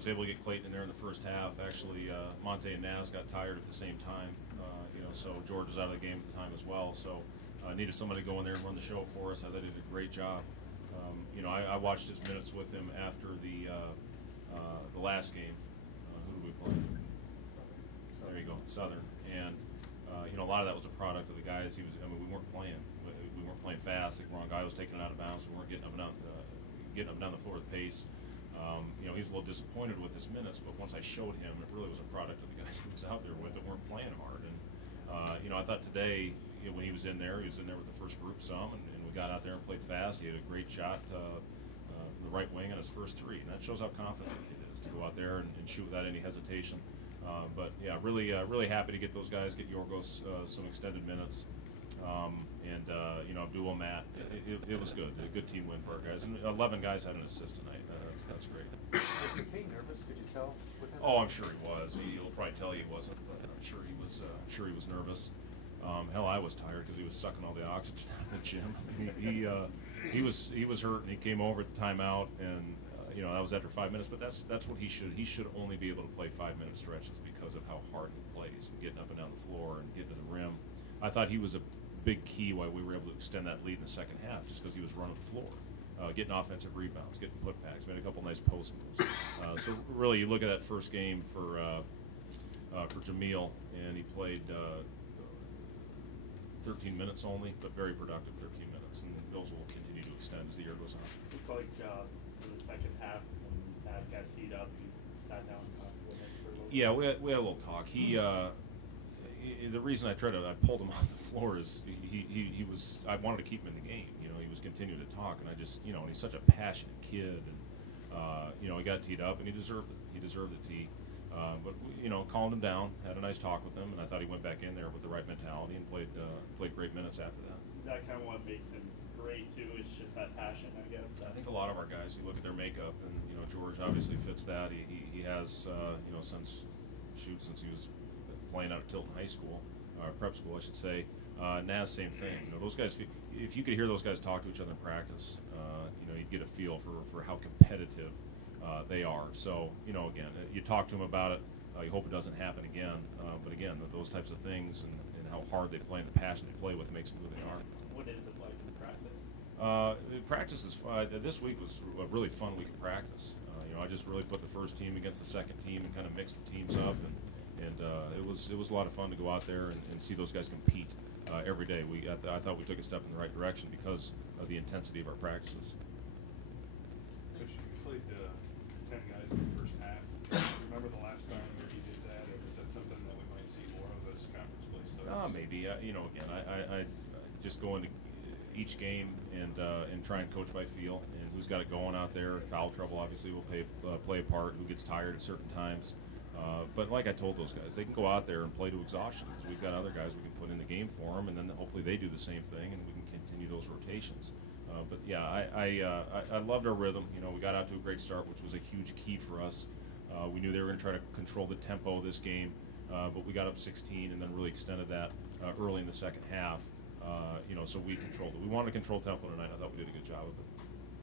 was able to get Clayton in there in the first half. Actually, Monte and Naz got tired at the same time, so George was out of the game at the time as well. So needed somebody to go in there and run the show for us. I thought he did a great job. I watched his minutes with him after the last game. Who did we play? There you go, Southern. And a lot of that was a product of the guys. We weren't playing. We weren't playing fast. The wrong guy was taking it out of bounds. We weren't getting up and down the floor with pace. He's a little disappointed with his minutes, but once I showed him, it really was a product of the guys he was out there with that weren't playing hard. And I thought today, when he was in there with the first group some, and we got out there and played fast. He had a great shot from the right wing on his first three, and that shows how confident the kid is to go out there and shoot without any hesitation. But yeah, really happy to get those guys, get Yorgos some extended minutes. Abdul, Matt, it was good. A good team win for our guys. And 11 guys had an assist tonight. That's great. Was McKay nervous? Could you tell with him? Oh, I'm sure he was. He'll probably tell you he wasn't, but I'm sure he was. Sure he was nervous. Hell, I was tired because he was sucking all the oxygen out of the gym. He was hurt, and he came over at the timeout, and that was after 5 minutes. But that's what he should. He should only be able to play 5-minute stretches because of how hard he plays and getting up and down the floor and getting to the rim. I thought he was a big key why we were able to extend that lead in the second half, just because he was running the floor, getting offensive rebounds, getting putbacks, made a couple nice post moves. So really, you look at that first game for Jamil, and he played 13 minutes only, but very productive 13 minutes, and those will continue to extend as the year goes on. Looked like for the second half, when Naz got teed up, he sat down and talked with him for a little bit. Yeah, we had a little talk. The reason I pulled him off the floor is he was. I wanted to keep him in the game. He was continuing to talk, and I just, and he's such a passionate kid, and he got teed up, and he deserved it. He deserved the tee. But calmed him down, had a nice talk with him, and I thought he went back in there with the right mentality and played great minutes after that. Is that kind of what makes him great too? It's just that passion, I guess. I think a lot of our guys, you look at their makeup, and George obviously fits that. He has since he was playing out at Tilton High School, or prep school, I should say. Naz, same thing. Those guys. If you could hear those guys talk to each other in practice, you'd get a feel for how competitive they are. So, again, you talk to them about it. You hope it doesn't happen again. But again, those types of things and how hard they play and the passion they play with makes them who they are. What is it like in practice? Practice is fun. This week was a really fun week of practice. I just really put the first team against the second team and kind of mixed the teams up, and it was a lot of fun to go out there and see those guys compete every day. I thought we took a step in the right direction because of the intensity of our practices. Coach, you played 10 guys in the first half. Do you remember the last time where you did that, or is that something that we might see more of as conference play starts? Maybe. Again, I just go into each game and try and coach by feel, and who's got it going out there. Foul trouble obviously will play a part. Who gets tired at certain times. But like I told those guys, they can go out there and play to exhaustion because we've got other guys we can put in the game for them, and then hopefully they do the same thing, and we can continue those rotations. But yeah, I loved our rhythm. We got out to a great start, which was a huge key for us. We knew they were going to try to control the tempo of this game, but we got up 16 and then really extended that early in the second half. So we controlled it. We wanted to control tempo tonight. I thought we did a good job of it.